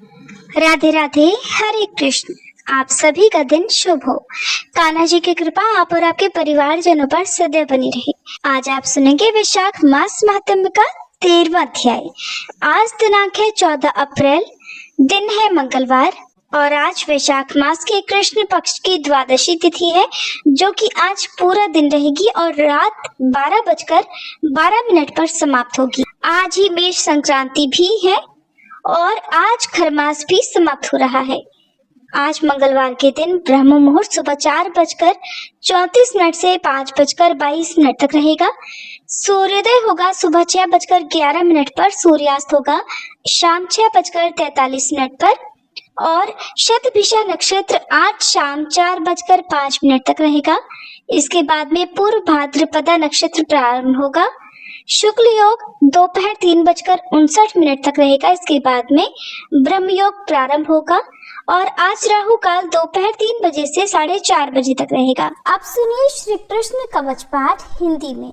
राधे राधे, हरे कृष्ण। आप सभी का दिन शुभ हो। कान्हा जी की कृपा आप और आपके परिवारजनों पर सदैव बनी रहे। आज आप सुनेंगे वैशाख मास महात्म्य का 13वां अध्याय। आज दिनांक है 14 अप्रैल, दिन है मंगलवार और आज वैशाख मास के कृष्ण पक्ष की द्वादशी तिथि है, जो कि आज पूरा दिन रहेगी और रात 12:12 पर समाप्त होगी। आज ही मेष संक्रांति भी है और आज खरमास भी समाप्त हो रहा है। आज मंगलवार के दिन ब्रह्म मुहूर्त सुबह 4:34 से 5:22 तक रहेगा। सूर्योदय होगा सुबह 6:11 पर, सूर्यास्त होगा शाम 6:43 पर और शतभिषा नक्षत्र आज शाम 4:05 तक रहेगा। इसके बाद में पूर्व भाद्रपदा नक्षत्र प्रारंभ होगा। शुक्ल योग दोपहर 3:59 तक रहेगा। इसके बाद में ब्रह्म योग प्रारंभ होगा और आज राहु काल दोपहर 3 बजे से 4:30 बजे तक रहेगा। अब सुनिए श्री कृष्ण कवच पाठ हिंदी में।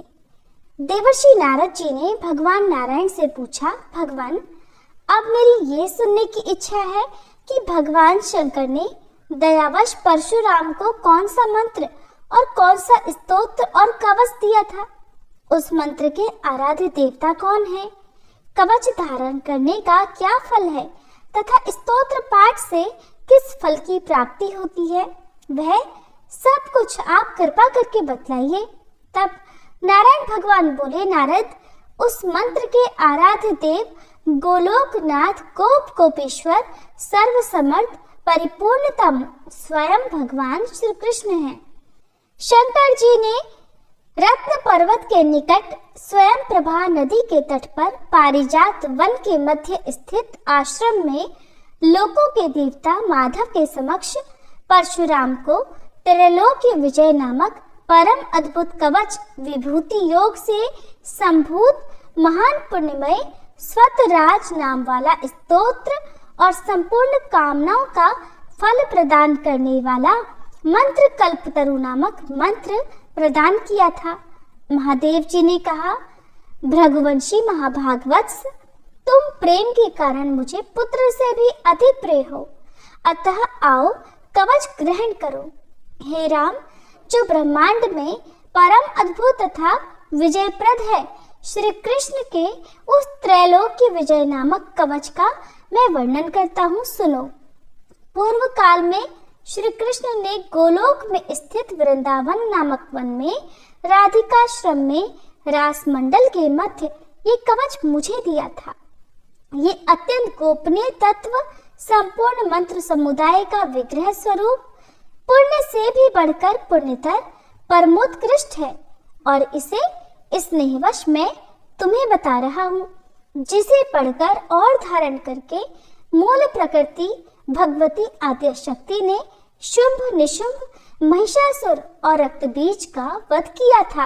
देवर्षि नारद जी ने भगवान नारायण से पूछा, भगवान अब मेरी ये सुनने की इच्छा है कि भगवान शंकर ने दयावश परशुराम को कौन सा मंत्र और कौन सा स्तोत्र और कवच दिया था। उस मंत्र के आराध्य देवता कौन है, कवच धारण करने का क्या फल है तथा स्तोत्र पाठ से किस फल की प्राप्ति होती है, वह सब कुछ आप कृपा करके बतलाइए। तब नारायण भगवान बोले, नारद उस मंत्र के आराध्य देव गोलोकनाथ गोपेश्वर सर्वसमर्थ परिपूर्णतम स्वयं भगवान श्री कृष्ण हैं। शंकर जी ने रत्न पर्वत के निकट स्वयं प्रभा नदी के तट पर पारिजात वन के मध्य स्थित आश्रम में लोकों के देवता माधव के समक्ष परशुराम को त्रैलोक्य विजय नामक परम अद्भुत कवच विभूति योग से संभूत महान पुण्यमय स्वतराज नाम वाला स्तोत्र और संपूर्ण कामनाओं का फल प्रदान करने वाला मंत्र कल्पतरु नामक मंत्र प्रदान किया था। महादेव जी ने कहा, भृगुवंशी महाभागवत्स, तुम प्रेम के कारण मुझे पुत्र से भी अधिक प्रिय हो, अतः आओ कवच ग्रहण करो। हे राम, जो ब्रह्मांड में परम अद्भुत तथा विजयप्रद है, श्री कृष्ण के उस त्रैलोक्य विजय नामक कवच का मैं वर्णन करता हूँ, सुनो। पूर्व काल में श्री कृष्ण ने गोलोक में स्थित वृंदावन नामक वन में राधिकाश्रम में रास मंडल के मध्य ये कवच मुझे दिया था। ये अत्यंत गोपनीय तत्व संपूर्ण मंत्र समुदाय का विग्रह स्वरूप पुण्य से भी बढ़कर पुण्यतर परमोत्कृष्ट है और इसे स्नेहवश मैं तुम्हें बता रहा हूँ, जिसे पढ़कर और धारण करके मूल प्रकृति भगवती आद्य शक्ति ने शुंभ निशुंभ महिषासुर और रक्तबीज का वध किया था,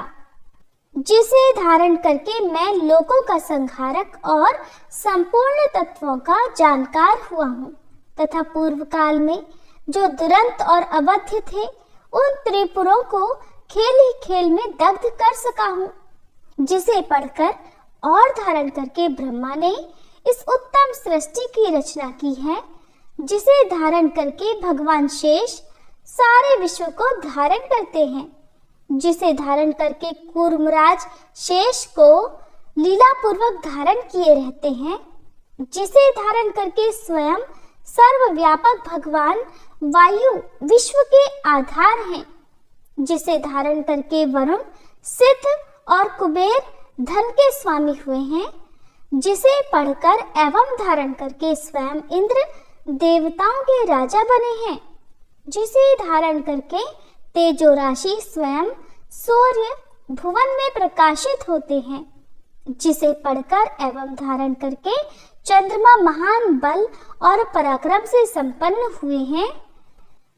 जिसे धारण करके मैं लोकों का संहारक और संपूर्ण तत्वों का जानकार हुआ हूँ तथा पूर्व काल में जो दुरंत और अवध्य थे उन त्रिपुरों को खेल ही खेल में दग्ध कर सका हूँ, जिसे पढ़कर और धारण करके ब्रह्मा ने इस उत्तम सृष्टि की रचना की है, जिसे धारण करके भगवान शेष सारे विश्व को धारण करते हैं, जिसे धारण करके कूर्मराज शेष को लीला पूर्वक धारण किए रहते हैं, जिसे धारण करके स्वयं सर्वव्यापक भगवान वायु विश्व के आधार हैं, जिसे धारण करके वरुण सिद्ध और कुबेर धन के स्वामी हुए हैं, जिसे पढ़कर एवं धारण करके स्वयं इंद्र देवताओं के राजा बने हैं, जिसे धारण करके तेजो राशि स्वयं सूर्य भुवन में प्रकाशित होते हैं, जिसे पढ़कर एवं धारण करके चंद्रमा महान बल और पराक्रम से संपन्न हुए हैं,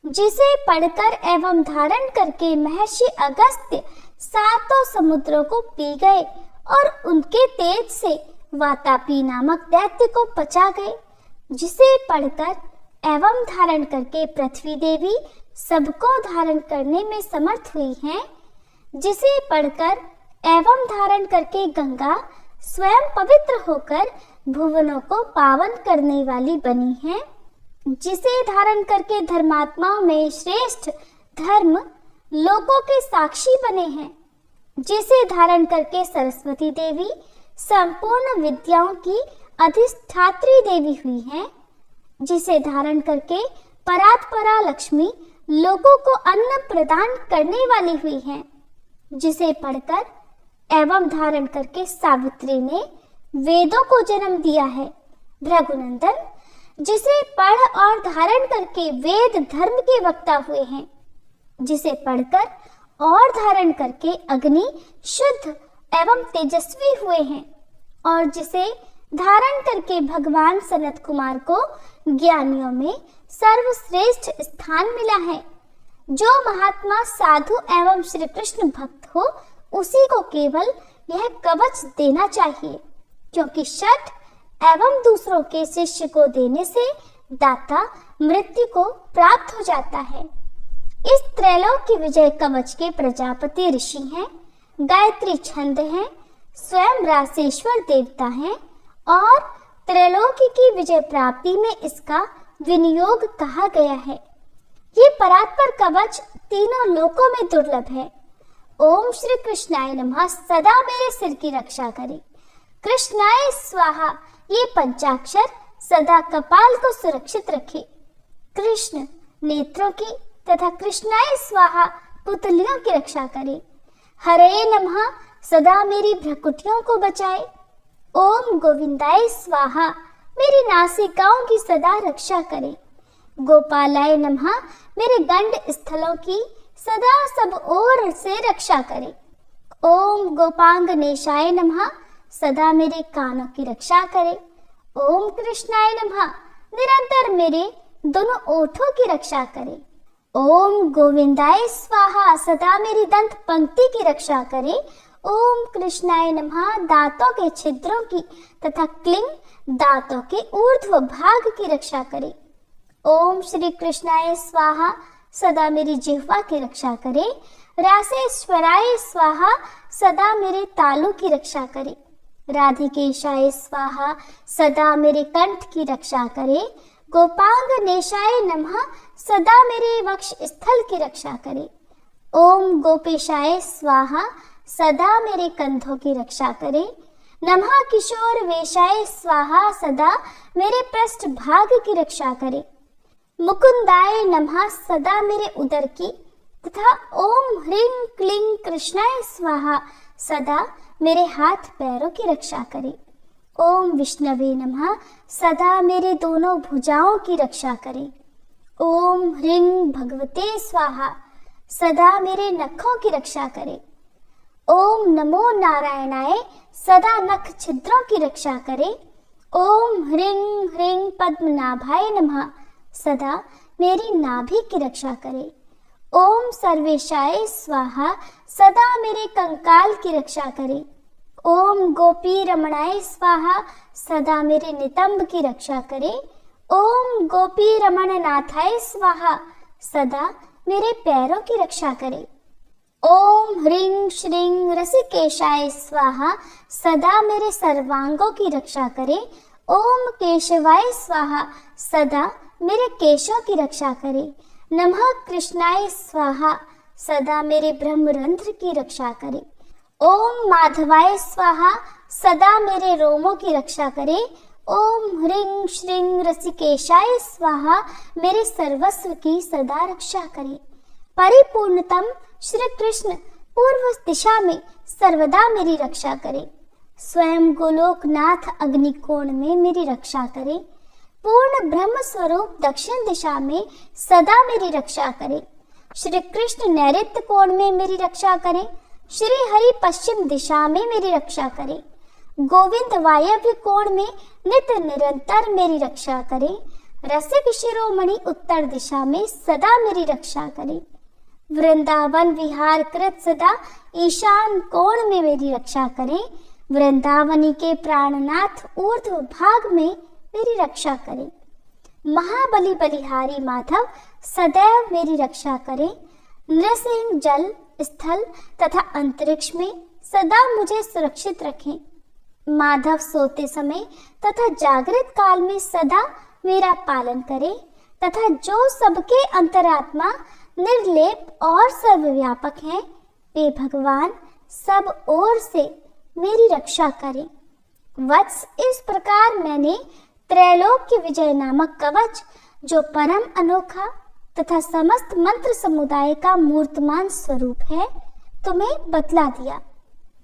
जिसे पढ़कर एवं धारण करके महर्षि अगस्त्य सातों समुद्रों को पी गए और उनके तेज से वातापी नामक दैत्य को पचा गए, जिसे पढ़कर एवं धारण करके पृथ्वी देवी सबको धारण करने में समर्थ हुई हैं, जिसे पढ़कर एवं धारण करके गंगा स्वयं पवित्र होकर भुवनों को पावन करने वाली बनी है, जिसे धारण करके धर्मात्माओं में श्रेष्ठ धर्म लोकों के साक्षी बने हैं, जिसे धारण करके सरस्वती देवी संपूर्ण विद्याओं की अधिष्ठात्री देवी हुई है, जिसे धारण करके परात्परा लक्ष्मी लोगों को अन्न प्रदान करने वाली हुई है, जिसे पढ़कर एवं धारण करके सावित्री ने वेदों को जन्म दिया है। भृगुनंदन, जिसे पढ़ और धारण करके वेद धर्म के वक्ता हुए हैं, जिसे पढ़कर और धारण करके अग्नि शुद्ध एवं तेजस्वी हुए हैं, और जिसे धारण करके भगवान सनत कुमार को ज्ञानियों में सर्वश्रेष्ठ स्थान मिला है। जो महात्मा साधु एवं श्री कृष्ण भक्त हो, उसी को केवल यह कवच देना चाहिए, क्योंकि शठ एवं दूसरों के शिष्य को देने से दाता मृत्यु को प्राप्त हो जाता है। इस त्रैलोक की विजय कवच के प्रजापति ऋषि हैं, गायत्री छंद हैं, स्वयं रासेश्वर देवता हैं, और त्रैलोकी की विजय प्राप्ति में इसका विनियोग कहा गया है। ये परात्पर कवच तीनों लोकों में दुर्लभ है। ओम श्री कृष्णाय नमः सदा मेरे सिर की रक्षा करे। कृष्णाय स्वाहा ये पंचाक्षर सदा कपाल को सुरक्षित रखे। कृष्ण नेत्रों की तथा कृष्णाय स्वाहा पुतलियों की रक्षा करे। हरे नमः सदा मेरी भ्रकुटियों को बचाए। ओम गोविंदाय स्वाहा मेरी नासिकाओं की सदा रक्षा करे। गोपालाय नमः मेरे गंड स्थलों की सदा सब ओर से रक्षा करे। ओम गोपांगनेशाय नमः सदा मेरे कानों की रक्षा करे। ओम कृष्णाय नमः निरंतर मेरे दोनों ओठों की रक्षा करे। ओम गोविंदाय स्वाहा सदा मेरी दंत पंक्ति की रक्षा करे। ओम कृष्णाय नमः दांतों के छिद्रों की तथा क्लिंग दांतों के ऊर्ध्व भाग की रक्षा करे। ओम श्री कृष्णाय स्वाहा सदा मेरी जिह्वा की रक्षा करे। रासेश्वराय स्वाहा सदा मेरे तालू की रक्षा करे। राधिकेशाय स्वाहा सदा मेरे कंठ की रक्षा करे। गोपांगनेशाय नमः सदा मेरे वक्ष स्थल की रक्षा करे। ओम गोपेशाय स्वाहा सदा मेरे कंधों की रक्षा करे। नमः किशोर वेशाय स्वाहा सदा मेरे पृष्ठ भाग की रक्षा करे। मुकुंदाय नमः सदा मेरे उदर की तथा ओम ह्रीं क्लीं कृष्णाय स्वाहा सदा मेरे हाथ पैरों की रक्षा करे। ओम विष्णवे नमः सदा मेरे दोनों भुजाओं की रक्षा करे। ओम ह्रीं भगवते स्वाहा सदा मेरे नखों की रक्षा करे। ओम नमो नारायणाय सदा नख छिद्रों की रक्षा करे। ओम ह्रीं ह्रीं पद्मनाभाय नमः सदा मेरी नाभि की रक्षा करे। ओम सर्वेशाय स्वाहा सदा मेरे कंकाल की रक्षा करे। ओम गोपी रमणाय स्वाहा सदा मेरे नितंब की रक्षा करे। ओम गोपी रमण नाथाय स्वाहा सदा मेरे पैरों की रक्षा करे। ओम ह्रीं श्रीं रसिकेशाय स्वाहा सदा मेरे सर्वांगों की रक्षा करे। ओम केशवाय स्वाहा सदा मेरे केशों की रक्षा करे। नमः कृष्णाय स्वाहा सदा मेरे ब्रह्मरंध्र की रक्षा करे। ओम माधवाय स्वाहा सदा मेरे रोमों की रक्षा करे। ओम ह्रीं श्रीं रसिकेशाय स्वाहा मेरे सर्वस्व की सदा रक्षा करे। परिपूर्णतम श्री कृष्ण पूर्व दिशा में सर्वदा मेरी रक्षा करे। स्वयं गोलोकनाथ अग्निकोण में मेरी रक्षा करे। पूर्ण ब्रह्म स्वरूप दक्षिण दिशा में सदा मेरी रक्षा करे। श्री कृष्ण नैऋत्य कोण में मेरी रक्षा करे। श्री हरि पश्चिम दिशा में मेरी रक्षा करे। गोविंद वायव्य कोण में नित्य निरंतर मेरी रक्षा करे। रसिक शिरोमणि उत्तर दिशा में सदा मेरी रक्षा करे। वृंदावन विहार कृत सदा ईशान कोण में मेरी रक्षा करे। वृंदावनी के प्राणनाथ ऊर्ध्व भाग में मेरी रक्षा करे। महाबली बलिहारी माधव सदैव मेरी रक्षा करे। नृसिंह जल स्थल तथा अंतरिक्ष में सदा मुझे सुरक्षित रखें। माधव सोते समय तथा जागृत काल में सदा मेरा पालन करे तथा जो सबके अंतरात्मा निर्लेप और सर्वव्यापक हैं, वे भगवान सब ओर से मेरी रक्षा करें। वत्स, इस प्रकार मैंने त्रैलोक्य विजय नामक कवच, जो परम अनोखा तथा समस्त मंत्र समुदाय का मूर्तमान स्वरूप है, तुम्हें बतला दिया।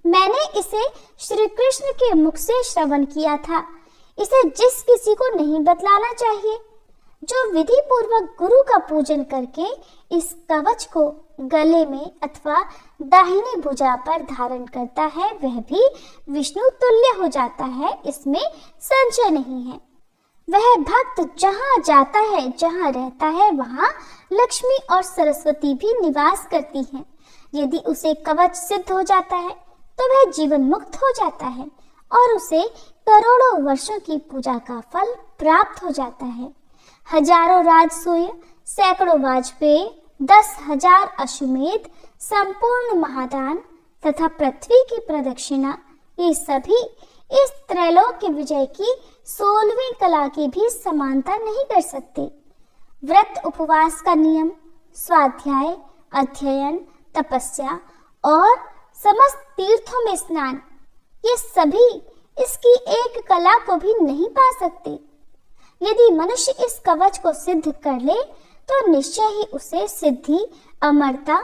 मैंने इसे श्री कृष्ण के मुख से श्रवण किया था। इसे जिस किसी को नहीं बतलाना चाहिए। जो विधि पूर्वक गुरु का पूजन करके इस कवच को गले में अथवा दाहिनी भुजा पर धारण करता है, वह भी विष्णु तुल्य हो जाता है, इसमें संशय नहीं है। वह भक्त जहाँ जाता है, जहाँ रहता है, वहाँ लक्ष्मी और सरस्वती भी निवास करती हैं। यदि उसे कवच सिद्ध हो जाता है तो वह जीवन मुक्त हो जाता है और उसे करोड़ों वर्षों की पूजा का फल प्राप्त हो जाता है। हजारों राजसूय, सैकड़ों वाजपेयी, 10,000 अश्वमेध, संपूर्ण महादान तथा पृथ्वी की प्रदक्षिणा, ये सभी इस त्रैलोक्य विजय की 16वीं कला की भी समानता नहीं कर सकते। व्रत उपवास का नियम, स्वाध्याय, अध्ययन, तपस्या और समस्त तीर्थों में स्नान, ये सभी इसकी एक कला को भी नहीं पा सकते। यदि मनुष्य इस कवच को सिद्ध कर ले तो निश्चय ही उसे सिद्धि, अमरता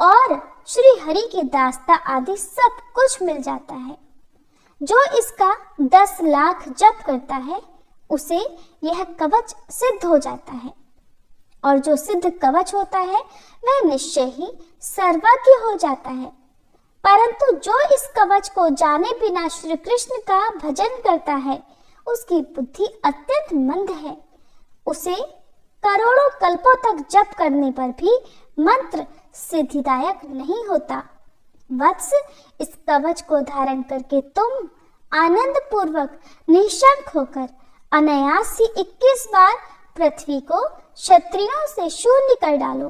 और श्री हरि की दास्ता आदि सब कुछ मिल जाता है। जो इसका 10 लाख जप करता है, उसे यह कवच सिद्ध हो जाता है। और जो सिद्ध कवच होता है वह निश्चय ही सर्वज्ञ हो जाता है। परंतु जो इस कवच को जाने बिना श्री कृष्ण का भजन करता है, उसकी बुद्धि अत्यंत मंद है। उसे करोड़ों कल्पों तक जप करने पर भी मंत्र सिद्धिदायक नहीं होता। वत्स, इस कवच को धारण करके तुम आनंद पूर्वक निःशंक होकर अनायास ही 21 बार पृथ्वी को क्षत्रियों से शून्य कर डालो।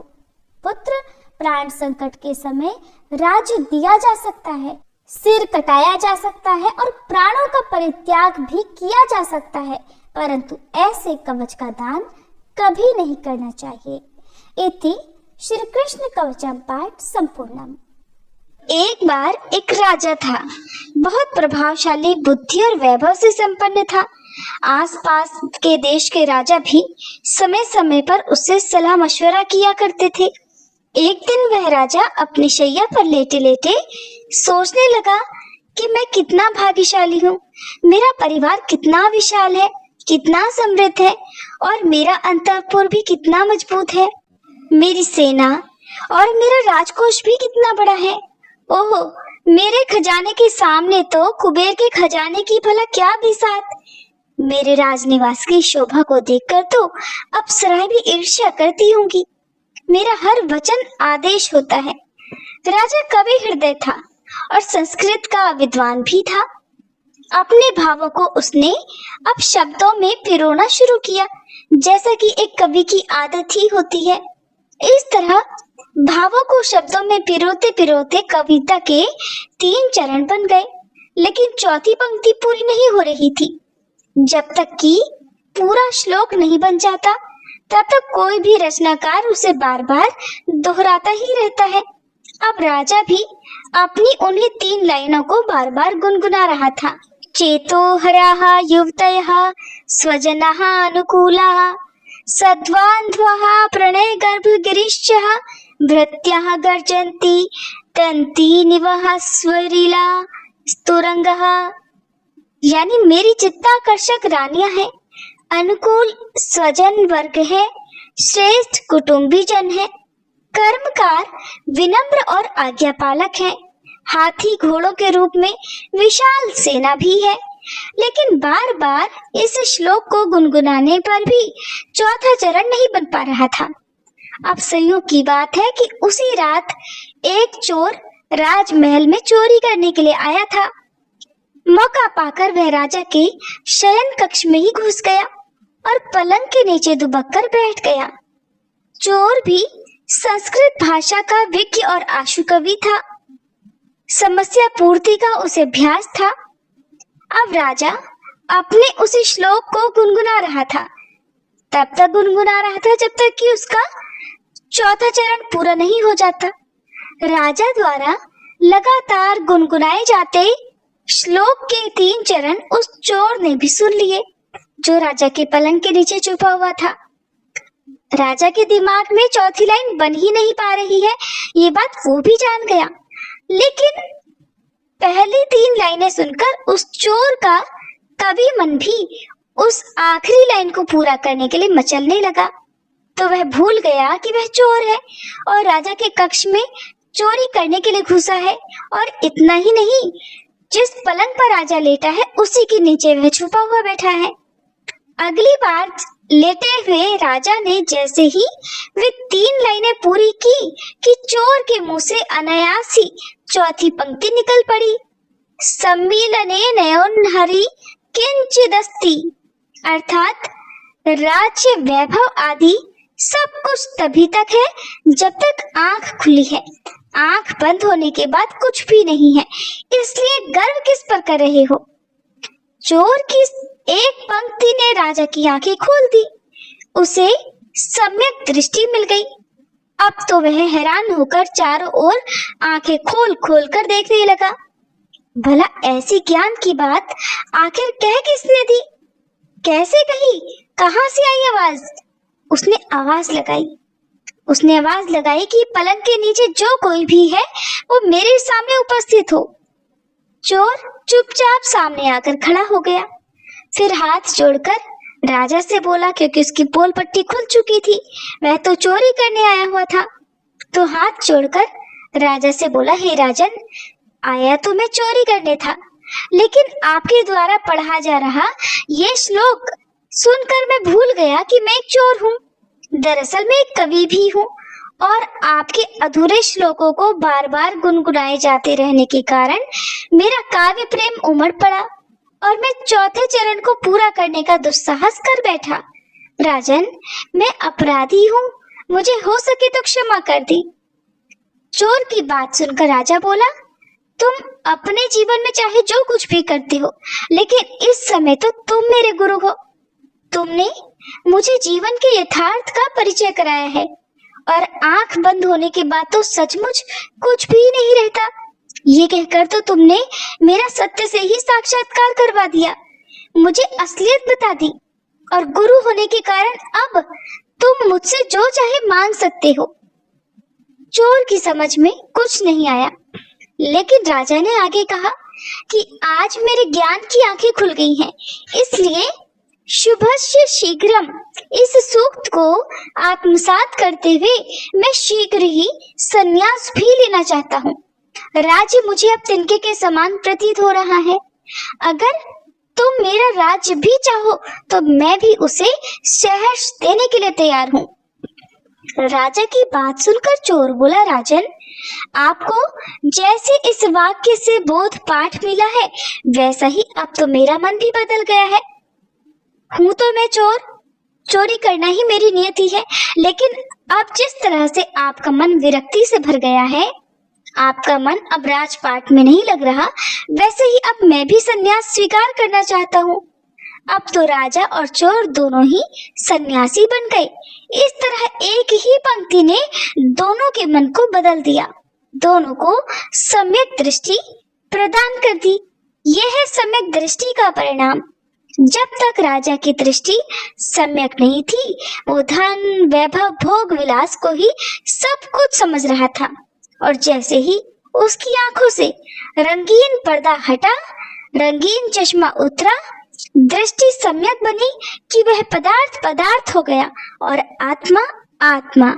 पुत्र, प्राण संकट के समय राज्य दिया जा सकता है, सिर कटाया जा सकता है और प्राणों का परित्याग भी किया जा सकता है, परंतु ऐसे कवच का दान कभी नहीं करना चाहिए। इति श्री कृष्ण कवचम पाठ संपूर्णम। एक बार एक राजा था, बहुत प्रभावशाली, बुद्धि और वैभव से संपन्न था। आसपास के देश के राजा भी समय समय पर उससे सलाह मशवरा किया करते थे। एक दिन वह राजा अपनी शैया पर लेटे लेटे सोचने लगा कि मैं कितना भाग्यशाली हूँ, मेरा परिवार कितना विशाल है, कितना समृद्ध है और मेरा अंतःपुर भी कितना मजबूत है। मेरी सेना और मेरा राजकोष भी कितना बड़ा है। ओहो, मेरे खजाने के सामने तो कुबेर के खजाने की भला क्या बिसात। मेरे राजनिवास की शोभा को देखकर तो अप्सराएं भी ईर्ष्या करती होंगी। मेरा हर वचन आदेश होता है। राजा कवि हृदय था और संस्कृत का विद्वान भी था। अपने भावों को उसने अब शब्दों में पिरोना शुरू किया, जैसा कि एक कवि की आदत ही होती है। इस तरह भावों को शब्दों में पिरोते पिरोते कविता के 3 चरण बन गए, लेकिन चौथी पंक्ति पूरी नहीं हो रही थी। जब तक कि पूरा श्लोक नहीं बन जाता, तब तक कोई भी रचनाकार उसे बार बार दोहराता ही रहता है। अब राजा भी अपनी उन्हीं 3 लाइनों को बार बार गुनगुना रहा था। चेतो हराः युवतयः स्वजनाः अनुकूलाः सद्वान्ध्वः प्रणय गर्भ गिरिश्चः भृत्याः गर्जन्ति तन्ती निवः स्वरिला स्तुरंगः। यानी मेरी चित्ताकर्षक रानियां हैं, अनुकूल स्वजन वर्ग है, श्रेष्ठ कुटुंबी जन है, कर्मकार, विनम्र और आज्ञापालक है, हाथी घोड़ों के रूप में विशाल सेना भी है। लेकिन बार बार इस श्लोक को गुनगुनाने पर भी चौथा चरण नहीं बन पा रहा था। अब संयोग की बात है कि उसी रात एक चोर राजमहल में चोरी करने के लिए आया था। मौका पाकर वह राजा के शयन कक्ष में ही घुस गया और पलंग के नीचे दुबक कर बैठ गया। चोर भी संस्कृत भाषा का विज्ञ और आशु कवि था। समस्या पूर्ति का उसे अभ्यास था। अब राजा अपने उसी श्लोक को गुनगुना रहा था। तब तक गुनगुना रहा था जब तक कि उसका चौथा चरण पूरा नहीं हो जाता। राजा द्वारा लगातार गुनगुनाए जाते श्लोक के 3 चरण उस चोर ने भी सुन लिए, जो राजा के पलंग के नीचे छुपा हुआ था। राजा के दिमाग में चौथी लाइन बन ही नहीं पा रही है, ये बात वो भी जान गया। लेकिन पहली 3 लाइनें सुनकर उस चोर का कवि मन भी उस आखिरी लाइन को पूरा करने के लिए मचलने लगा। तो वह भूल गया कि वह चोर है और राजा के कक्ष में चोरी करने के लिए घुसा है। और इतना ही नहीं, जिस पलंग पर राजा लेटा है उसी के नीचे वह छुपा हुआ बैठा है। अगली बार लेटे हुए राजा ने जैसे ही वे 3 लाइनें पूरी की कि चोर के मुंह से अनायास ही चौथी पंक्ति निकल पड़ी। सम्मीलने नयोन्हरि किंचिदस्ति, अर्थात राज्य वैभव आदि सब कुछ तभी तक है जब तक आंख खुली है, आंख बंद होने के बाद कुछ भी नहीं है, इसलिए गर्व किस पर कर रहे हो। चोर की एक पंक्ति ने राजा की आंखें खोल दी, उसे सम्यक दृष्टि मिल गई। अब तो वह हैरान होकर चारों ओर आंखें खोल खोल कर देखने लगा। भला ऐसी ज्ञान की बात आखिर कह किसने दी, कैसे कही, कहां से आई आवाज? उसने आवाज लगाई कि पलंग के नीचे जो कोई भी है वो मेरे सामने उपस्थित हो। चोर चुपचाप सामने आकर खड़ा हो गया, फिर हाथ जोड़कर राजा से बोला, क्योंकि उसकी पोल पट्टी खुल चुकी थी, वह तो चोरी करने आया हुआ था। तो हाथ जोड़कर राजा से बोला, हे राजन, आया तो मैं चोरी करने था, लेकिन आपके द्वारा पढ़ा जा रहा ये श्लोक सुनकर मैं भूल गया कि मैं एक चोर हूँ। दरअसल मैं एक कवि भी हूँ और आपके अधूरे श्लोकों को बार बार गुनगुनाए जाते रहने के कारण मेरा काव्य प्रेम उमड़ पड़ा और मैं चौथे चरण को पूरा करने का दुस्साहस कर बैठा। राजन, मैं अपराधी हूँ, मुझे हो सके तो क्षमा कर दी। चोर की बात सुनकर राजा बोला, तुम अपने जीवन में चाहे जो कुछ भी करते हो, लेकिन इस समय तो तुम मेरे गुरु हो। तुमने मुझे जीवन के यथार्थ का परिचय कराया है और आंख बंद होने के बाद तो सचमुच कुछ भी नहीं रहता। ये कहकर तो तुमने मेरा सत्य से ही साक्षात्कार करवा दिया, मुझे असलियत बता दी और गुरु होने के कारण अब तुम मुझसे जो चाहे मांग सकते हो। चोर की समझ में कुछ नहीं आया, लेकिन राजा ने आगे कहा कि आज मेरे ज्ञान की आंखें खुल गई हैं, इसलिए शुभस्य शीघ्रम इस सूक्त को आत्मसात करते हुए मैं शीघ्र ही संन्यास भी लेना चाहता हूँ। राज्य मुझे अब तिनके के समान प्रतीत हो रहा है। अगर तुम मेरा राज्य भी चाहो तो मैं भी उसे सहर्ष देने के लिए तैयार हूँ। राजा की बात सुनकर चोर बोला, राजन, आपको जैसे इस वाक्य से बोध पाठ मिला है, वैसा ही अब तो मेरा मन भी बदल गया है। हूँ तो मैं चोर, चोरी करना ही मेरी नियति है, लेकिन अब जिस तरह से आपका मन विरक्ति से भर गया है, आपका मन अब राजपाट में नहीं लग रहा, वैसे ही अब मैं भी संन्यास स्वीकार करना चाहता हूँ। अब तो राजा और चोर दोनों ही सन्यासी बन गए। इस तरह एक ही पंक्ति ने दोनों के मन को बदल दिया, दोनों को सम्यक दृष्टि प्रदान कर दी। यह है सम्यक दृष्टि का परिणाम। जब तक राजा की दृष्टि सम्यक नहीं थी, वो धन, वैभव, भोग विलास को ही सब कुछ समझ रहा था, और जैसे ही उसकी आंखों से रंगीन पर्दा हटा, रंगीन चश्मा उतरा, दृष्टि सम्यक बनी कि वह पदार्थ पदार्थ हो गया और आत्मा आत्मा।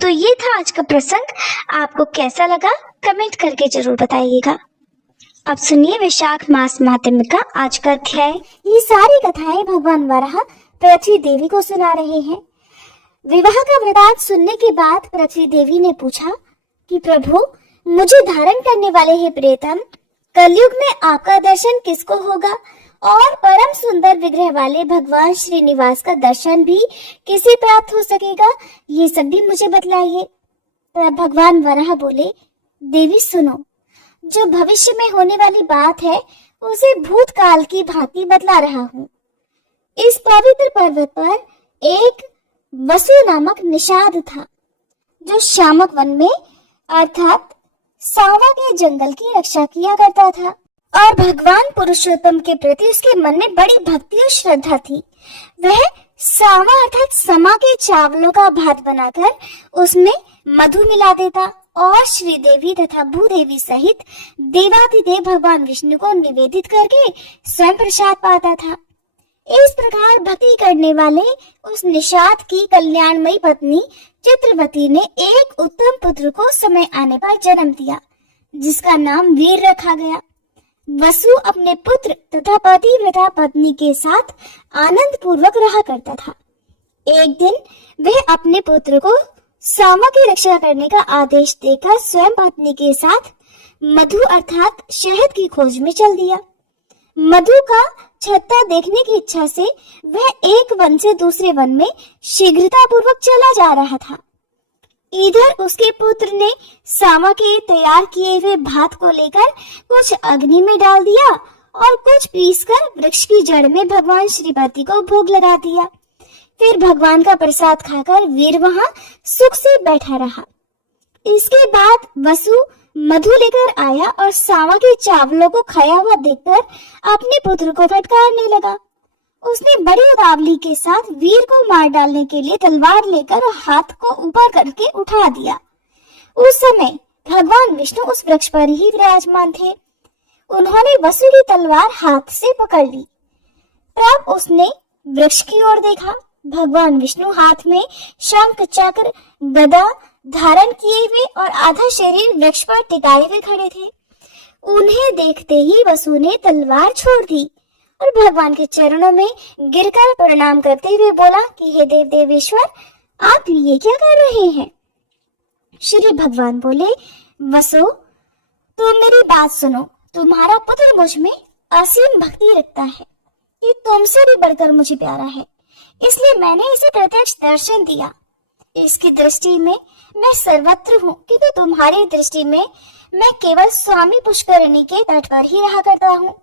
तो ये था आज का प्रसंग। आपको कैसा लगा कमेंट करके जरूर बताइएगा। अब सुनिए वैशाख मास महात्म्य का आज का अध्याय। ये सारी कथाएं भगवान वराह पृथ्वी देवी को सुना रहे हैं। विवाह का वृतांत सुनने के बाद पृथ्वी देवी ने पूछा कि प्रभु, मुझे धारण करने वाले हे प्रियतम, कलयुग में आपका दर्शन किसको होगा और परम सुंदर विग्रह वाले भगवान श्रीनिवास का दर्शन भी किसे प्राप्त हो सकेगा, ये सब भी मुझे बतलाइए। तब भगवान वराह बोले, देवी सुनो, जो भविष्य में होने वाली बात है उसे भूतकाल की भांति बदला रहा हूँ। इस पवित्र पर्वत पर एक वसु नामक निषाद था, जो शामक वन में अर्थात सावा के जंगल की रक्षा किया करता था, और भगवान पुरुषोत्तम के प्रति उसके मन में बड़ी भक्ति और श्रद्धा थी। वह सावा अर्थात समा के चावलों का भात बनाकर उसमें मधु मिला देता और श्रीदेवी तथा भूदेवी सहित देवाधिदेव भगवान विष्णु को निवेदित करके स्वयं प्रसाद पाता था। इस प्रकार भक्ति करने वाले उस निषाद की कल्याणमयी पत्नी चित्रवती ने एक उत्तम पुत्र को समय आने पर जन्म दिया, जिसका नाम वीर रखा गया। वसु अपने पुत्र तथा पतिव्रता पत्नी के साथ आनंद पूर्वक रहा करता था। एक दिन वह अपने पुत्र को सामा की रक्षा करने का आदेश देकर स्वयं पत्नी के साथ मधु अर्थात शहद की खोज में चल दिया। मधु का छत्ता देखने की इच्छा से वह एक वन से दूसरे वन में शीघ्रता पूर्वक चला जा रहा था। इधर उसके पुत्र ने सामा के तैयार किए हुए भात को लेकर कुछ अग्नि में डाल दिया और कुछ पीसकर वृक्ष की जड़ में भगवान श्रीपति को भोग लगा दिया। फिर भगवान का प्रसाद खाकर वीर वहां सुख से बैठा रहा। इसके बाद वसु मधु लेकर आया और सावा के चावलों को खाया हुआ देखकर अपने पुत्र को फटकारने लगा। उसने बड़ी उतावली के साथ वीर को मार डालने के लिए तलवार लेकर हाथ को ऊपर करके उठा दिया। उस समय भगवान विष्णु उस वृक्ष पर ही विराजमान थे। उन्होंने वसु की तलवार हाथ से पकड़ ली। तब उसने वृक्ष की ओर देखा। भगवान विष्णु हाथ में शंख चक्र गदा धारण किए हुए और आधा शरीर वृक्ष पर टिकाए हुए खड़े थे। उन्हें देखते ही वसु ने तलवार छोड़ दी और भगवान के चरणों में गिरकर प्रणाम करते हुए बोला कि हे देव देवेश्वर, आप ये क्या कर रहे हैं? श्री भगवान बोले, वसु तुम मेरी बात सुनो। तुम्हारा पुत्र मुझ में असीम भक्ति रखता है। ये तुमसे भी बढ़कर मुझे प्यारा है, इसलिए मैंने इसे प्रत्यक्ष दर्शन दिया। इसकी दृष्टि में मैं सर्वत्र हूँ, किंतु तुम्हारी दृष्टि में मैं केवल स्वामी पुष्करिणी के तट पर ही रहा करता हूँ।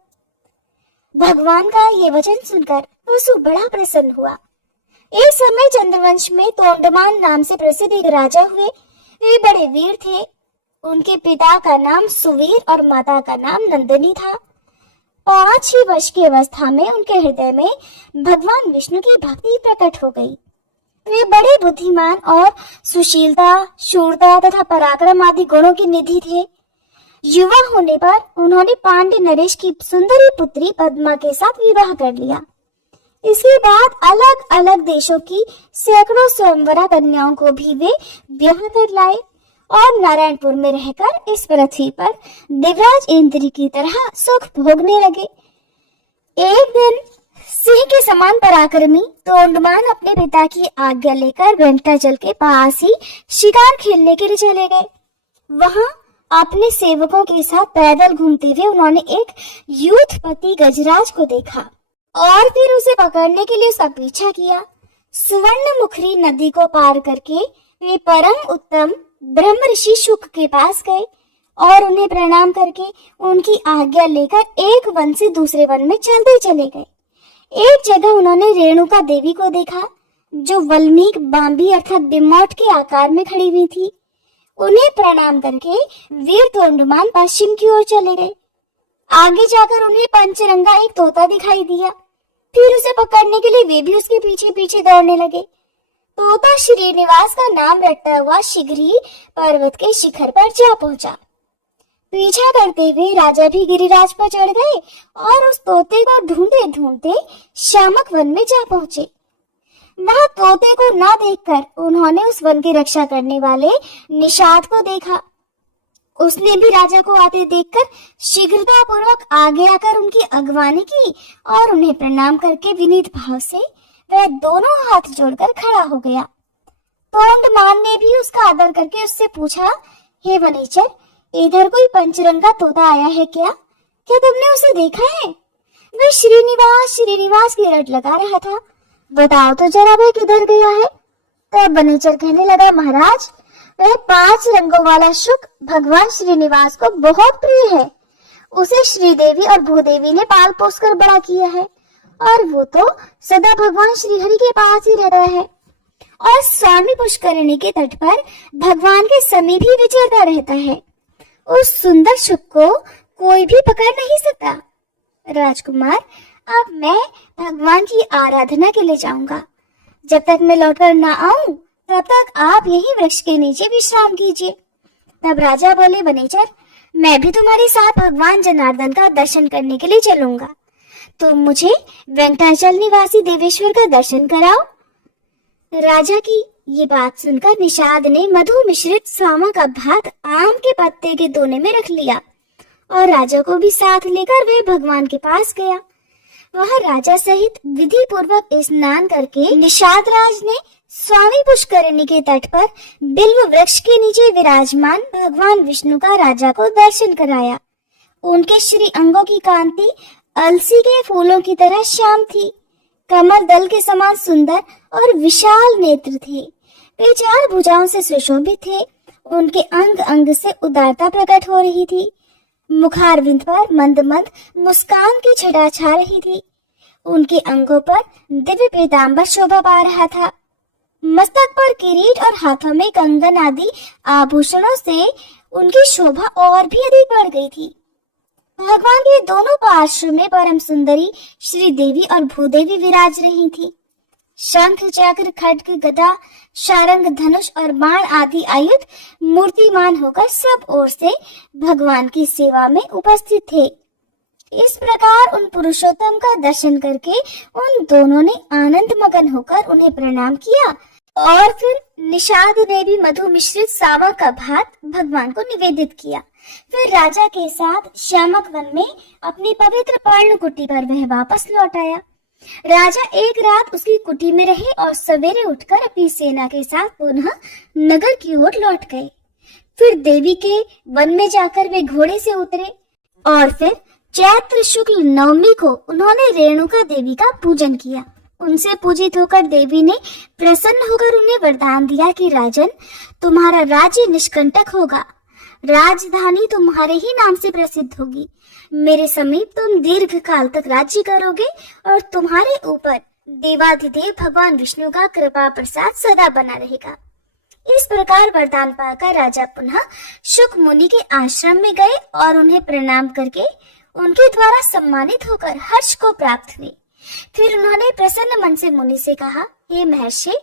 भगवान का ये वचन सुनकर वसु बड़ा प्रसन्न हुआ। एक समय चंद्रवंश में तोंडमान नाम से प्रसिद्ध एक राजा हुए। वे बड़े वीर थे। उनके पिता का नाम सुवीर और माता का नाम नंदिनी था। 5 वर्ष की अवस्था में उनके हृदय में भगवान विष्णु की भक्ति प्रकट हो गई। वे बड़े बुद्धिमान और सुशीलता, शूरता तथा पराक्रम आदि गुणों की निधि थे। युवा होने पर उन्होंने पांड्य नरेश की सुंदरी पुत्री पद्मा के साथ विवाह कर लिया। इसके बाद अलग अलग देशों की सैकड़ों स्वयंवरा कन्याओं को भी वे ब्याह कर लाए और नारायणपुर में रहकर इस पृथ्वी पर देवराज इंद्र की तरह सुख भोगने लगे। एक दिन सिंह के समान पराक्रमी तोंडमान अपने पिता की आज्ञा लेकर वेंकटाचल के पास ही शिकार खेलने के लिए चले गए। वहां अपने सेवकों के साथ पैदल घूमते हुए उन्होंने एक यूथपति गजराज को देखा और फिर उसे पकड़ने के लिए उसका पीछा किया। सुवर्णमुखी नदी को पार करके वे परम उत्तम ब्रह्म ऋषि शुक के पास गए और उन्हें प्रणाम करके उनकी आज्ञा लेकर एक वन से दूसरे वन में चलते चले गए। एक जगह उन्होंने रेणुका देवी को देखा, जो वल्मीक बांबी अर्थात बिमोट के आकार में खड़ी हुई थी। उन्हें प्रणाम करके वीर तोंडमान पश्चिम की ओर चले गए। आगे जाकर उन्हें पंचरंगा एक तोता दिखाई दिया। फिर उसे पकड़ने के लिए वे भी उसके पीछे पीछे दौड़ने लगे। तोता श्रीनिवास का नाम रटता हुआ शीघ्र ही पर्वत के शिखर पर जा पहुंचा। पीछा करते हुए राजा भी गिरिराज पर चढ़ गए और उस तोते को ढूंढते ढूंढते शामक वन में जा पहुंचे। वहां तोते को ना देखकर उन्होंने उस वन की रक्षा करने वाले निषाद को देखा। उसने भी राजा को आते देखकर शीघ्रता पूर्वक आगे आकर उनकी अगवानी की और उन्हें प्रणाम करके विनीत भाव से वह दोनों हाथ जोड़कर खड़ा हो गया। तोंडमान ने भी उसका आदर करके उससे पूछा, हे वनीचर, इधर कोई पंचरंगा तोता आया है क्या? क्या तुमने उसे देखा है? वह श्रीनिवास की रट लगा रहा था। बताओ तो जरा वह किधर गया है? तब वनीचर कहने लगा, महाराज, वह 5 रंगों वाला शुक भगवान श्रीनिवास को बहुत प्रिय है। उसे श्रीदेवी और भूदेवी ने पाल पोस कर बड़ा किया है और वो तो सदा भगवान श्रीहरि के पास ही रहता है और स्वामी पुष्करिणी के तट पर भगवान के समीप ही विचरता रहता है। उस सुंदर शुक को कोई भी पकड़ नहीं सकता। राजकुमार, अब मैं भगवान की आराधना के लिए जाऊंगा। जब तक मैं लौटकर ना आऊं तब तक आप यही वृक्ष के नीचे विश्राम कीजिए। तब राजा बोले, वनेचर, मैं भी तुम्हारे साथ भगवान जनार्दन का दर्शन करने के लिए चलूंगा। तुम मुझे वेंकटाचल निवासी देवेश्वर का दर्शन कराओ। राजा की ये बात सुनकर निषाद ने मधु मिश्रित सामा का भात आम के पत्ते के दोने में रख लिया और राजा को भी साथ लेकर वह भगवान के पास गया। वह राजा सहित विधि पूर्वक स्नान करके निषाद राज ने स्वामी पुष्करिणी के तट पर बिल्व वृक्ष के नीचे विराजमान भगवान विष्णु का राजा को दर्शन कराया। उनके श्री अंगों की कांति अलसी के फूलों की तरह श्याम थी। कमल दल के समान सुंदर और विशाल नेत्र थे। वे 4 भुजाओं से सुशोभित थे। उनके अंग अंग से उदारता प्रकट हो रही थी। मुखारविंद पर मंद मंद मुस्कान की छटा छा रही थी। उनके अंगों पर दिव्य पीतांबर शोभा पा रहा था। मस्तक पर किरीट और हाथों में कंगन आदि आभूषणों से उनकी शोभा और भी अधिक बढ़ गई थी। भगवान के दोनों पार्श्व में परम सुंदरी श्री देवी और भूदेवी विराज रही थी। शंख, चक्र, खड्ग, गदा, शारंग, धनुष और बाण आदि आयुध मूर्तिमान होकर सब ओर से भगवान की सेवा में उपस्थित थे। इस प्रकार उन पुरुषोत्तम का दर्शन करके उन दोनों ने आनंद मगन होकर उन्हें प्रणाम किया और फिर निषाद ने भी मधु मिश्रित सावा का भात भगवान को निवेदित किया। फिर राजा के साथ श्यामक वन में अपनी पवित्र पर्ण कुटी पर वह वापस लौट आया। राजा एक रात उसकी कुटी में रहे और सवेरे उठकर अपनी सेना के साथ पुनः नगर की ओर लौट गए। फिर देवी के वन में जाकर वे घोड़े से उतरे और फिर चैत्र शुक्ल नवमी को उन्होंने रेणुका देवी का पूजन किया। उनसे पूजित होकर देवी ने प्रसन्न होकर उन्हें वरदान दिया कि राजन, तुम्हारा राज्य निष्कंटक होगा, राजधानी तुम्हारे ही नाम से प्रसिद्ध होगी। मेरे समीप तुम दीर्घ काल तक राज्य करोगे और तुम्हारे ऊपर देवाधिदेव भगवान विष्णु का कृपा प्रसाद सदा बना रहेगा। इस प्रकार वरदान पाकर राजा पुनः शुक मुनि के आश्रम में गए और उन्हें प्रणाम करके उनके द्वारा सम्मानित होकर हर्ष को प्राप्त हुए। फिर उन्होंने प्रसन्न मन से मुनि से कहा, हे महर्षि,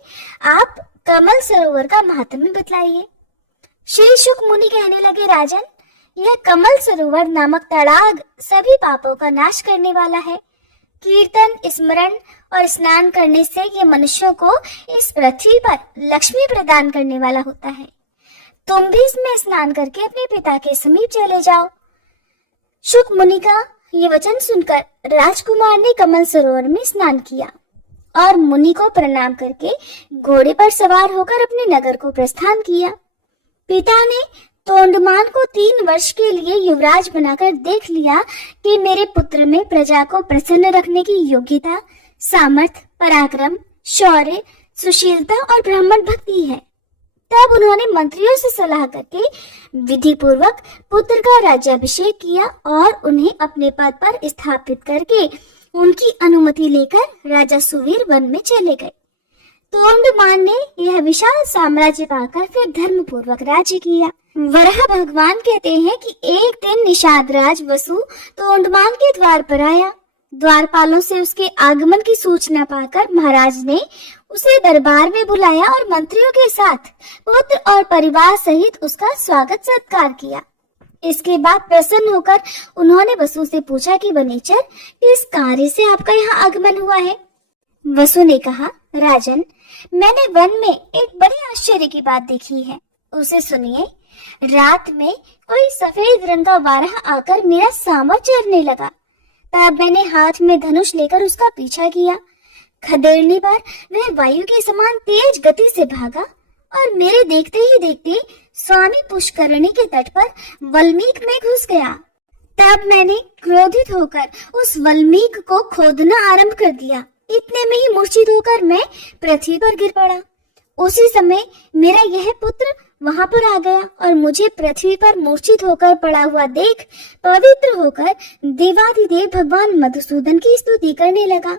आप कमल सरोवर का महात्म्य बतलाइए। श्री शुक मुनि कहने लगे, राजन, यह कमल सरोवर नामक तड़ाग सभी पापों का नाश करने वाला है। कीर्तन, स्मरण और स्नान करने से ये मनुष्यों को इस पृथ्वी पर लक्ष्मी प्रदान करने वाला होता है। तुम भी इसमें स्नान करके अपने पिता के समीप चले जाओ। शुक मुनि का ये वचन सुनकर राजकुमार ने कमल सरोवर में स्नान किया और मुनि को प्रणाम करके घोड़े पर सवार होकर अपने नगर को प्रस्थान किया। पिता ने तोंडमान को 3 वर्ष के लिए युवराज बनाकर देख लिया कि मेरे पुत्र में प्रजा को प्रसन्न रखने की योग्यता, सामर्थ्य, पराक्रम, शौर्य, सुशीलता और ब्राह्मण भक्ति है। तब उन्होंने मंत्रियों से सलाह करके विधि पूर्वक पुत्र का राज्याभिषेक किया और उन्हें अपने पद पर स्थापित करके उनकी अनुमति लेकर राजा सुवीर वन में चले गए। तोंडमान ने यह विशाल साम्राज्य पाकर फिर धर्म पूर्वक राज्य किया। वराह भगवान कहते हैं कि एक दिन निषाद राज वसु तोंडमान के द्वार पर आया। द्वारपालों से उसके आगमन की सूचना पाकर महाराज ने उसे दरबार में बुलाया और मंत्रियों के साथ पुत्र और परिवार सहित उसका स्वागत सत्कार किया। इसके बाद प्रसन्न होकर उन्होंने वसु से पूछा कि वनेचर, किस कार्य से आपका यहाँ आगमन हुआ है? वसु ने कहा, राजन, मैंने वन में एक बड़े आश्चर्य की बात देखी है, उसे सुनिए। रात में कोई सफेद रंग का वारह आकर मेरा सामा चरने लगा। तब मैंने हाथ में धनुष लेकर उसका पीछा किया। खदेड़ने पर वह वायु के समान तेज गति से भागा और मेरे देखते ही देखते स्वामी पुष्करिणी के तट पर वल्मीक में घुस गया। तब मैंने क्रोधित होकर उस वल्मीक को खोदना आरंभ कर दिया। इतने में ही मूर्छित होकर मैं पृथ्वी पर गिर पड़ा। उसी समय मेरा यह पुत्र वहां पर आ गया और मुझे पृथ्वी पर मूर्छित होकर पड़ा हुआ देख पवित्र होकर देवाधिदेव भगवान मधुसूदन की स्तुति करने लगा।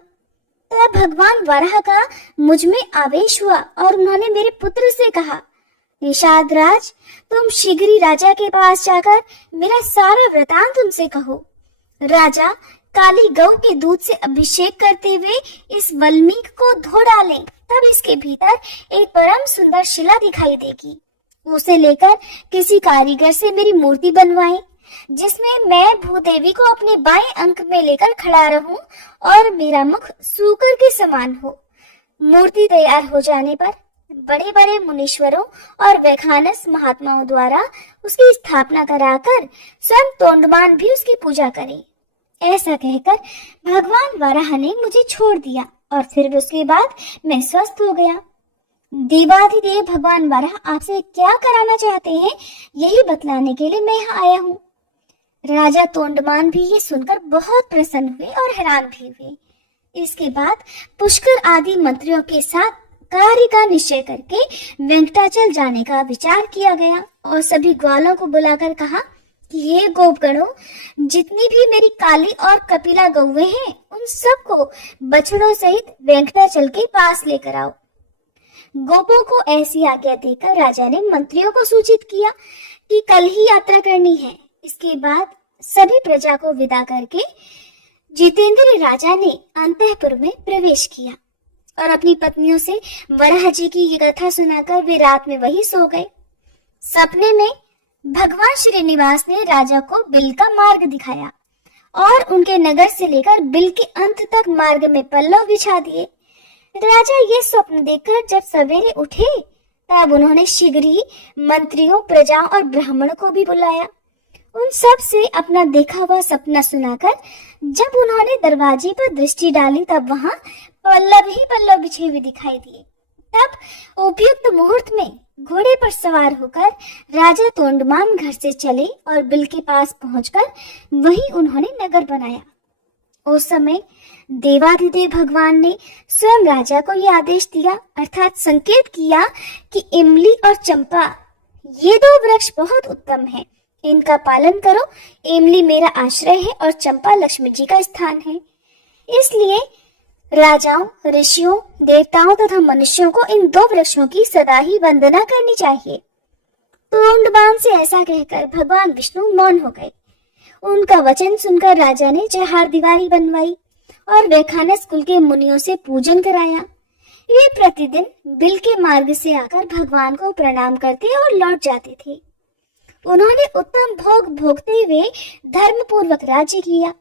तब भगवान वराह का मुझ में आवेश हुआ और उन्होंने मेरे पुत्र से कहा, निषाद राज, तुम शीघ्र ही राजा के पास जाकर मेरा सारा वृतांत उनसे कहो। राजा काली गौ के दूध से अभिषेक करते हुए इस वल्मीक को धो डालें, तब इसके भीतर एक परम सुंदर शिला दिखाई देगी। उसे लेकर किसी कारीगर से मेरी मूर्ति बनवाएं, जिसमें मैं भूदेवी को अपने बाएं अंक में लेकर खड़ा रहूं और मेरा मुख सूकर के समान हो। मूर्ति तैयार हो जाने पर बड़े बड़े मुनीश्वरों और वैखानस महात्माओं द्वारा उसकी स्थापना कराकर स्वयं तोंडमान भी उसकी पूजा करें। ऐसा कहकर भगवान वराह ने मुझे छोड़ दिया और फिर उसके बाद मैं स्वस्थ हो गया। देवाधिदेव भगवान वराह आपसे क्या कराना चाहते हैं, यही बतलाने के लिए मैं यहाँ आया हूँ। राजा तोंडमान भी ये सुनकर बहुत प्रसन्न हुए और हैरान भी हुए। इसके बाद पुष्कर आदि मंत्रियों के साथ कार्य का निश्चय करके वेंकटाचल जाने का विचार किया गया और सभी ग्वालों को बुलाकर कहा कि ये गोपगणों, जितनी भी मेरी काली और कपिला गौवें हैं, उन सबको बछड़ों सहित वेंकटाचल के पास लेकर आओ। गोपों को ऐसी आज्ञा देकर राजा ने मंत्रियों को सूचित किया कि कल ही यात्रा करनी है। इसके बाद सभी प्रजा को विदा करके जितेंद्र राजा ने अंतःपुर में प्रवेश किया और अपनी पत्नियों से वराह जी की ये कथा सुनाकर वे रात में वही सो गए। सपने में भगवान श्रीनिवास ने राजा को बिल का मार्ग दिखाया और उनके नगर से लेकर बिल के अंत तक मार्ग में पल्लव बिछा दिए। राजा ये स्वप्न देखकर जब सवेरे उठे, तब उन्होंने शीघ्र ही मंत्रियों, प्रजाओं और ब्राह्मणों को भी बुलाया। उन सब से अपना देखा हुआ सपना सुनाकर जब उन्होंने दरवाजे पर दृष्टि डाली, तब वहां पल्लव ही पल्लव बिछे हुए दिखाई दिए। तब उपयुक्त मुहूर्त में घोड़े पर सवार होकर राजा तोंडमान घर से चले और बिल के पास पहुंचकर वहीं उन्होंने नगर बनाया। उस समय देवाधिदेव भगवान ने स्वयं राजा को यह आदेश दिया, अर्थात संकेत किया कि इमली और चंपा ये दो वृक्ष बहुत उत्तम हैं, इनका पालन करो। इमली मेरा आश्रय है और चंपा लक्ष्मी जी का स्थान है। इसलिए राजाओं, ऋषियों, देवताओं तथा मनुष्यों को इन दो वृक्षों की सदा ही वंदना करनी चाहिए। तोंडमान से ऐसा कहकर भगवान विष्णु मौन हो गए। उनका वचन सुनकर राजा ने चहार दीवारी बनवाई और वैखानस कुल के मुनियों से पूजन कराया। वे प्रतिदिन बिल के मार्ग से आकर भगवान को प्रणाम करते और लौट जाते थे। उन्होंने उत्तम भोग भोगते हुए धर्म पूर्वक राज्य किया।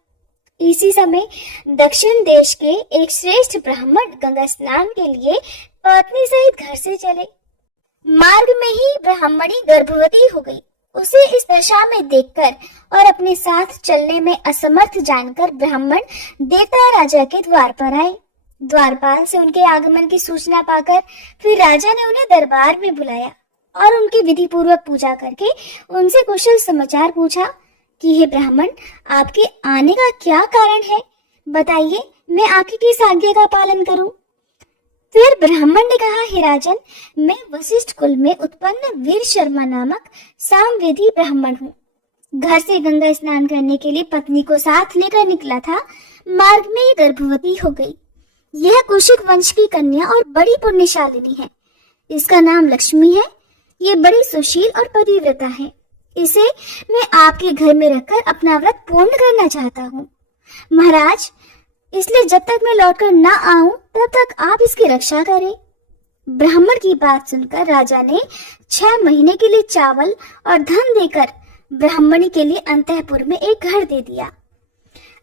इसी समय दक्षिण देश के एक श्रेष्ठ ब्राह्मण गंगा स्नान के लिए पत्नी सहित घर से चले। मार्ग में ही ब्राह्मणी गर्भवती हो गई। उसे इस दशा में देखकर और अपने साथ चलने में असमर्थ जानकर ब्राह्मण देवता राजा के द्वार पर आए। द्वारपाल से उनके आगमन की सूचना पाकर फिर राजा ने उन्हें दरबार में बुलाया और उनकी विधि पूर्वक पूजा करके उनसे कुशल समाचार पूछा कि हे ब्राह्मण, आपके आने का क्या कारण है, बताइए, मैं आपकी किस आज्ञा का पालन करूं। फिर ब्राह्मण ने कहा, हे राजन, मैं वशिष्ठ कुल में उत्पन्न वीर शर्मा नामक सामवेदी ब्राह्मण हूँ। घर से गंगा स्नान करने के लिए पत्नी को साथ लेकर निकला था। मार्ग में ही गर्भवती हो गई। यह कुशिक वंश की कन्या और बड़ी पुण्यशालिनी है। इसका नाम लक्ष्मी है। ये बड़ी सुशील और पतिव्रता है। इसे मैं आपके घर में रखकर अपना व्रत पूर्ण करना चाहता हूँ। महाराज, इसलिए जब तक मैं लौटकर न आऊं तब तक आप इसकी रक्षा करें। ब्राह्मण की बात सुनकर राजा ने 6 महीने के लिए चावल और धन देकर ब्राह्मणी के लिए अंतःपुर में एक घर दे दिया।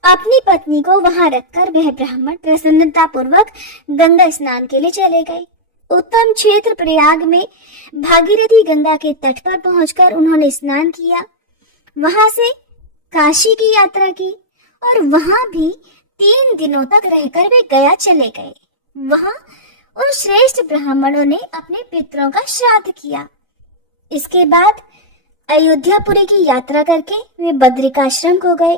अपनी पत्नी को वहां रखकर वह ब्राह्मण प्रसन्नता पूर्वक गंगा स्नान के लिए चले गए। उत्तम क्षेत्र प्रयाग में भागीरथी गंगा के तट पर पहुंचकर उन्होंने स्नान किया। वहां से काशी की यात्रा की और वहां भी 3 दिनों तक रहकर वे गया चले गए। वहां उन श्रेष्ठ ब्राह्मणों ने अपने पितरों का श्राद्ध किया। इसके बाद अयोध्यापुरी की यात्रा करके वे बद्रिकाश्रम को गए।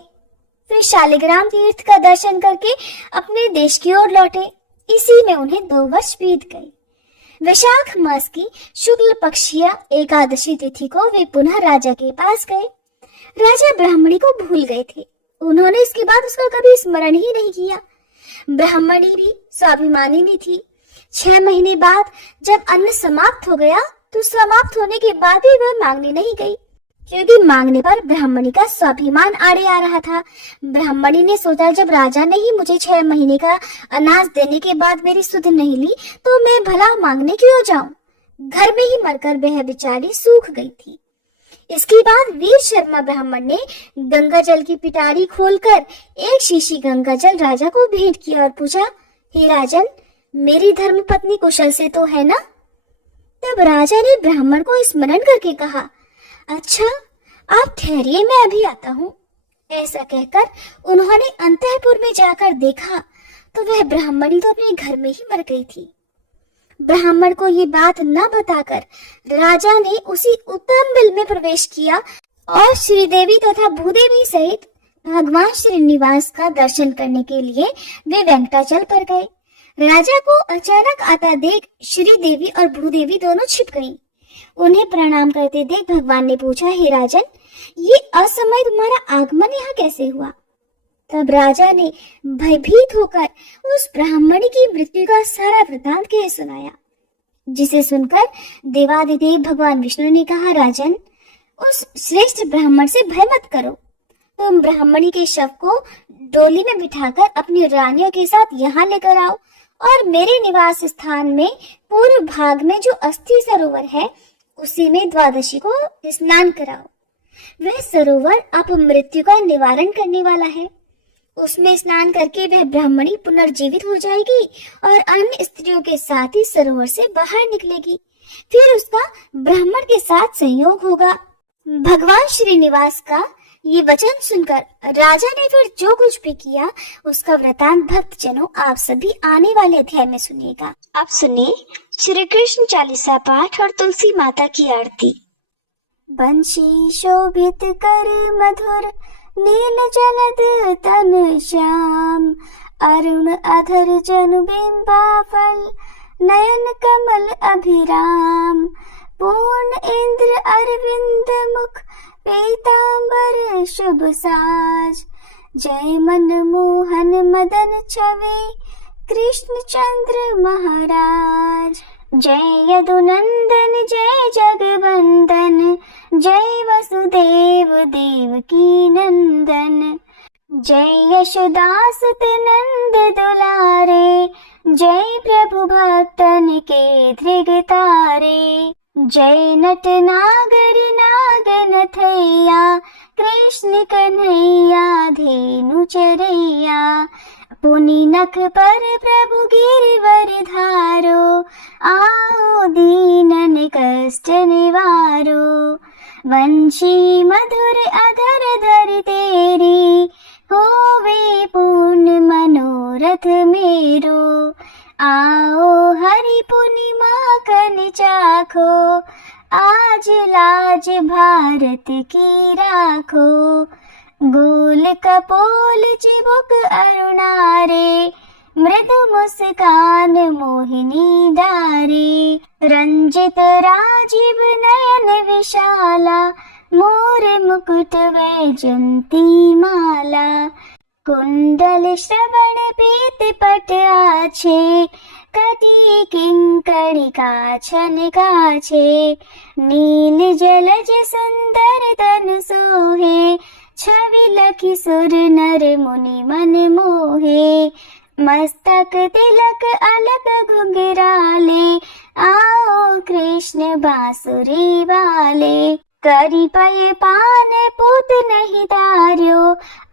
फिर शालिग्राम तीर्थ का दर्शन करके अपने देश की ओर लौटे। इसी में उन्हें 2 वर्ष बीत गए। वैशाख मास की शुक्ल पक्षीय एकादशी तिथि को वे पुनः राजा के पास गए। राजा ब्राह्मणी को भूल गए थे। उन्होंने इसके बाद उसका कभी स्मरण ही नहीं किया। ब्राह्मणी भी स्वाभिमानी थी। 6 महीने बाद जब अन्न समाप्त हो गया तो समाप्त होने के बाद भी वह मांगने नहीं गई, क्योंकि मांगने पर ब्राह्मणी का स्वाभिमान आड़े आ रहा था। ब्राह्मणी ने सोचा, जब राजा ने ही मुझे 6 महीने का अनाज देने के बाद मेरी सुध नहीं ली तो मैं भला मांगने क्यों जाऊं। घर में ही मरकर वह बेचारी सूख गई थी। इसके बाद वीर शर्मा ब्राह्मण ने गंगा जल की पिटारी खोलकर एक शीशी गंगा जल राजा को भेंट किया और पूछा, हे राजन, मेरी धर्म पत्नी कुशल से तो है ना? तब राजा ने ब्राह्मण को स्मरण करके कहा, अच्छा, आप ठहरिए, मैं अभी आता हूँ। ऐसा कहकर उन्होंने अंतःपुर में जाकर देखा तो वह ब्राह्मणी तो अपने घर में ही मर गई थी। ब्राह्मण को ये बात न बताकर राजा ने उसी उत्तम बिल में प्रवेश किया और श्रीदेवी तथा भूदेवी सहित भगवान श्रीनिवास का दर्शन करने के लिए वे वेंकटाचल पर गए। राजा को अचानक आता देख श्रीदेवी और भूदेवी दोनों छिप गईं। उन्हें प्रणाम करते देख भगवान ने पूछा, हे राजन, ये असमय तुम्हारा आगमन यहाँ कैसे हुआ? तब राजा ने भयभीत होकर उस ब्राह्मणी की मृत्यु का सारा वृतांत कह सुनाया, जिसे सुनकर देवादिदेव भगवान विष्णु ने कहा, राजन, उस श्रेष्ठ ब्राह्मण से भय मत करो। तुम ब्राह्मणी के शव को डोली में बिठाकर अपनी रानियों के साथ यहाँ लेकर आओ और मेरे निवास स्थान में पूर्व भाग में जो अस्थि सरोवर है उसी में द्वादशी को स्नान कराओ। वह सरोवर अब मृत्यु का निवारण करने वाला है। उसमें स्नान करके वह ब्राह्मणी पुनर्जीवित हो जाएगी और अन्य स्त्रियों के साथ ही सरोवर से बाहर निकलेगी। फिर उसका ब्राह्मण के साथ संयोग होगा। भगवान श्रीनिवास का ये वचन सुनकर राजा ने फिर जो कुछ भी किया उसका वृतांत भक्तजनों आप सभी आने वाले अध्याय में सुनिएगा। आप सुनिए श्री कृष्ण चालीसा पाठ और तुलसी माता की आरती। बंशी शोभित कर मधुर नील जलद तन श्याम, अरुण अधर जनु बिंबा फल नयन कमल अभिराम, पूर्ण इंद्र अरविंद मुख पीतांबर शुभ साज, जय मन मोहन मदन छवि कृष्ण चंद्र महाराज, जय यदुनंदन जय जगवंदन, जय वसुदेव देवकी नंदन, जय यशोदासुत नंद दुलारे, जय प्रभु भक्तन के धृगतारे, जय नट नागर नागन थैया कृष्ण कन्हैया धेनु चरैया, पुनि नख पर प्रभु गिरवर धारो, आओ दीनन कष्ट निवारो, वंशी मधुर अधर धर तेरी, होवे पूर्ण मनोरथ मेरो, आओ हरि पुनि माखन चाखो, आज लाज भारत की राखो, गोल कपोल चिबुक अरुणारे, मृदु मुस्कान मोहिनी डारे, रंजित राजीव नयन विशाला, मोर मुकुट वैजंती माला, कुंडल श्रवण पीत पट आछे, कटी किंकणी काछन काछे, नील जलज सुंदर तनु सोहे, छवि लखी सुर नर मुनि मन मोहे, मस्तक तिलक अलक घुंघराले, आओ कृष्ण बांसुरी वाले, करी पय पान पूत नहीं तार्यो,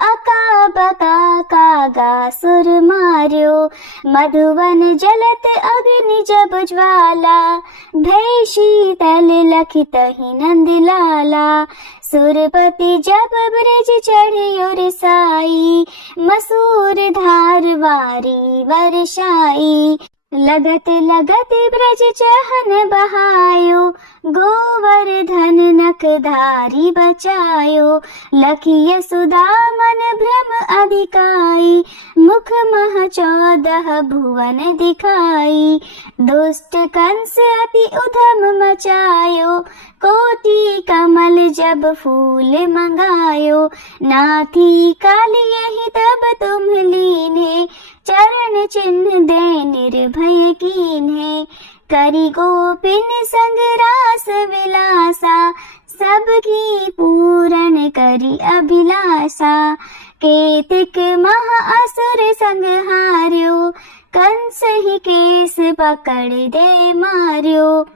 अका बका कागा सुर मार्यो, मधुवन जलत अग्नि जब ज्वाला, भय शीतल लखित ही नंद लाला, सुरपति जब ब्रज चढ़ियो रिसाई, मसूर धार वारी वर्षाई, लगत लगत ब्रज चहन बहायो, गोवर्धन नखधारी बचायो। लखी यशोदा मन भ्रम अधिकाई, मुख मह 14 भुवन दिखाई। दुष्ट कंस अति उधम मचायो, कोटि कमल जब फूल मंगायो। नाथी काली यही तब तुम लीने, चरण चिन्ह दे निर्भय कीन्हे। करी गोपिन संग रास विलासा, सबकी पूरन करी अभिलाषा। केतिक महा असुर संहार्यो, कंस ही केस पकड़ दे मार्यो।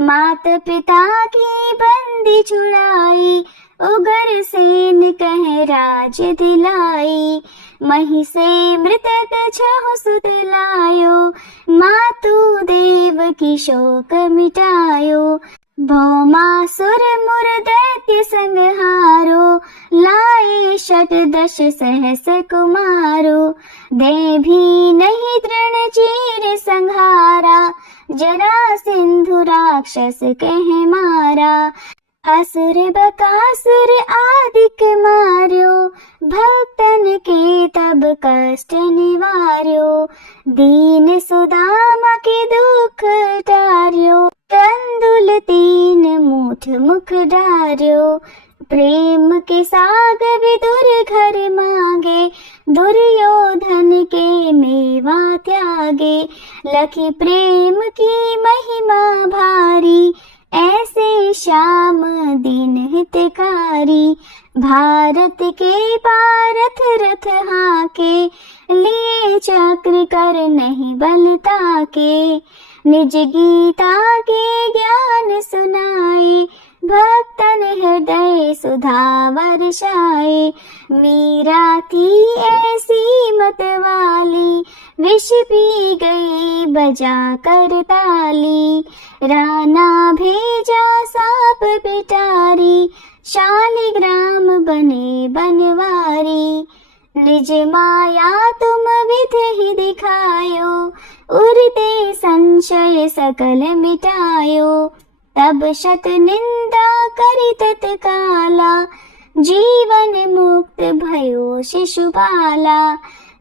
मात पिता की बंदी छुड़ाई, उगर सेन कह राज दिलाई। मही से मृतक 6 सुत लायो, मातु देव की शोक मिटायो। भौमासुर मुर दैत्य संहारो, लाए 18 सहस कुमारो। दे भी नहीं तृण चीर संहारा, जरा सिंधु राक्षस कह मारा। असुर बकासुर आदिक मार्यो, भक्तन के तब कष्ट निवार्यो। दीन सुदामा के दुख टार्यो, तंदुल 3 मूठ मुख डार्यो। प्रेम के साग विदुर घर मांगे, दुर्योधन के मेवा त्यागे। लखी प्रेम की महिमा भारी, ऐसे श्याम दीन हितकारी। भारत के पारथ रथ हाके, लिए चक्र कर नहीं बलता के। निज गीता के ज्ञान सुनाए, भक्तन हृदय सुधा वर्षाए। मीरा थी ऐसी मत वाली, विष पी गई बजा कर ताली। राना भेजा साप पिटारी, शालिग्राम बने बनवारी। निज माया तुम विधि ही दिखायो, उड़ते संशय सकल मिटायो। तब शत निंदा करी तत्काला, जीवन मुक्त भयो शिशुपाला।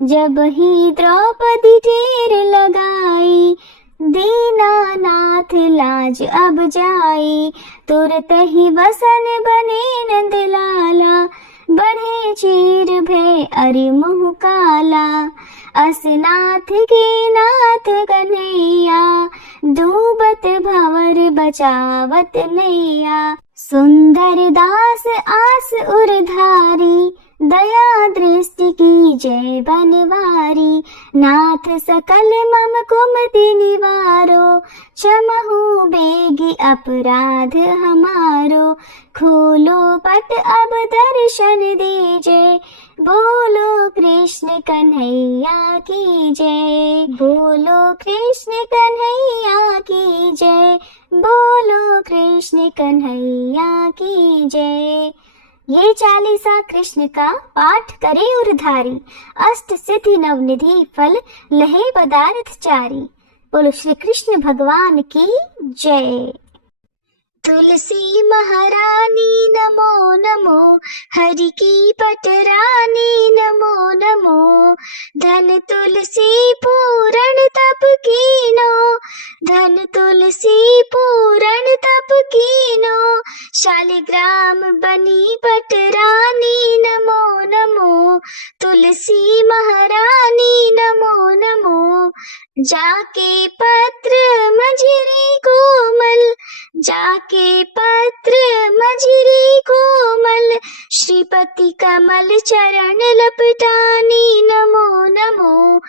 जब ही द्रौपदी ढेर लगाई, दीनानाथ लाज अब जाई। तुरत ही वसन बने नंदलाला, बढ़े चीर भय अरि मुँह काला। असनाथ के नाथ कन्हैया, डूबत भंवर बचावत नैया। सुंदर दास आस उरधारी, दया दृष्टि की जय बनवारी। नाथ सकल मम कुमति निवारो, क्षमहु बेगी अपराध हमारो। खोलो पट अब दर्शन दीजे, बोलो कृष्ण कन्हैया की जय। बोलो कृष्ण कन्हैया की जय, बोलो कृष्ण कन्हैया की जय। ये 40 कृष्ण का पाठ करे उरधारी, अष्ट सिद्धि नवनिधि फल लहे पदार्थ चारी। बोलो श्री कृष्ण भगवान की जय। तुलसी महारानी नमो नमो, हरि की पटरानी नमो नमो। धन तुलसी पूरण तप कीनो, धन तुलसी पूरण तप कीनो। शालिग्राम बनी पटरानी नमो नमो, तुलसी महारानी नमो नमो। जाके पत्र मझरी कोमल, जाके पत्र मझरी कोमल। श्रीपति कमल चरण लपटानी नमो नमो,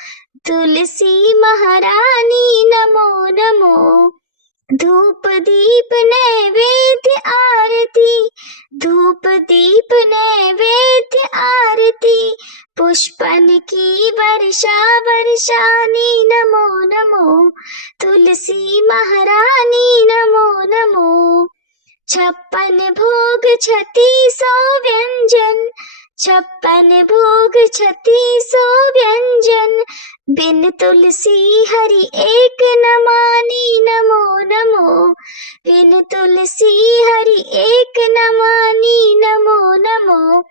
तुलसी महारानी नमो नमो। धूप दीप नैवेद्य आरती, धूप दीप नैवेद्य आरती। पुष्पन की वर्षा वर्षानी नमो नमो, तुलसी महारानी नमो नमो। 56 भोग 3600 व्यंजन, 56 भोग 36 व्यंजन, बिन तुलसी हरि एक न मानी। नमो नमो, बिन तुलसी हरि एक न मानी। नमो नमो,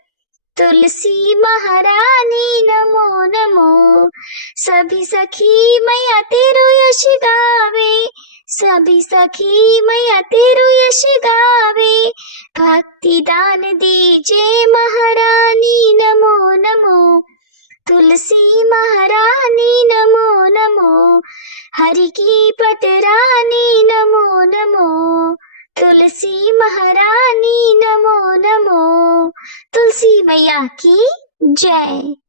तुलसी महारानी। नमो नमो, सभी सखी मैया तेरो यश गावे, सभी सखी मैया तेरो यश गावे। भक्ति दान दीजे महारानी। नमो नमो, तुलसी महारानी। नमो नमो, हरि की पटरानी। नमो नमो, तुलसी महारानी। नमो नमो, तुलसी मैया की जय।